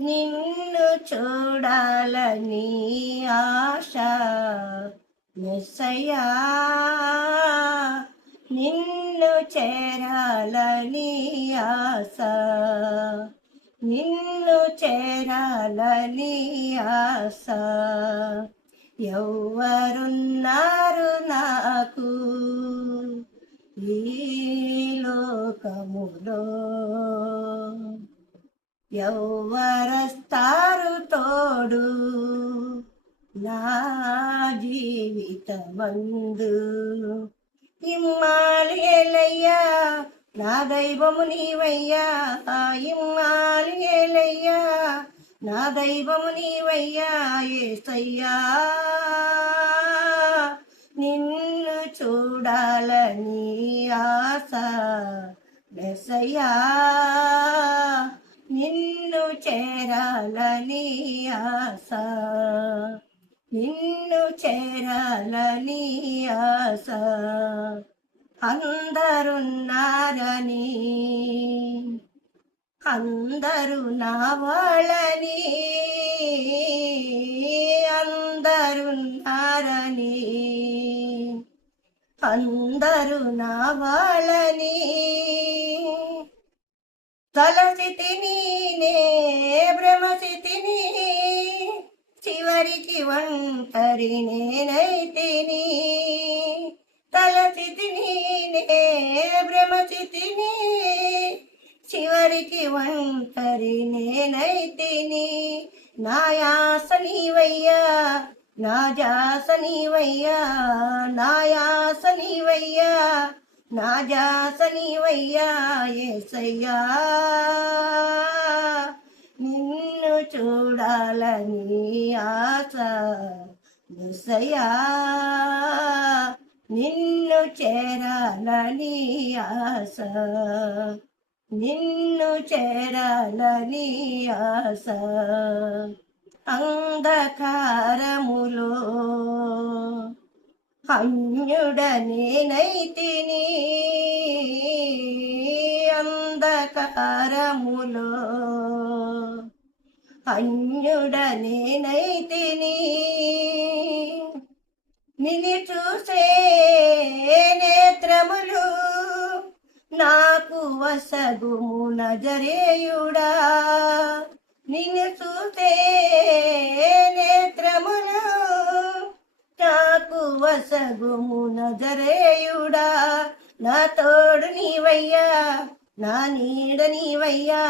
నిన్ను చూడాలని ఆశ యేసయ్యా, నిన్ను చేరాలని ఆశ, నిన్ను చేరాలని ఆశ. ఎవ్వరున్నారు నాకు ఈ లోకములో, ఎవ్వరస్తారు తోడు నా జీవితమందు. ఇమ్మానుయేలయ్యా నా దైవము నీవయ్యా, ఇమ్మానుయేలయ్యా నా దైవము నీవయ్యా. యేసయ్యా, నిన్ను చూడాలని ఆశ యేసయ్యా, నిన్ను చేరాలని ఆశ, నిన్ను చేరాలని ఆశ. అందరున్నారని, అందరూ నా వాళ్ళని, అందరున్నారని, అందరూ నా వాళ్ళని తలసితిని నే భ్రమసితిని, చివరికి ఒంటరి నేనైతిని. తలసితిని నే భ్రమసితిని, చివరికి ఒంటరి నేనైతిని. నా యాస నీవయ్యా, నా జాస నీవయ్యా, నా యాస నీవయ్యా, నా జాస నీవయ్యా. యేసయ్యా, నిన్ను చూడాలని ఆశ యేసయ్యా, నిన్ను చేరాలని ఆశ, నిన్ను చేరాలని ఆశ. అంధకారములో అన్యుడనేనైతిని, అంధకారములో అన్యుడనేనైతిని. నిన్ను చూసే నేత్రములు నాకు వసగుము నజరేయుడా, నిన్ను చూసే నేత్రములు నాకు వసగుము నజరేయుడా. నా తోడు నీవయ్యా, నా నీడ నీవయ్యా.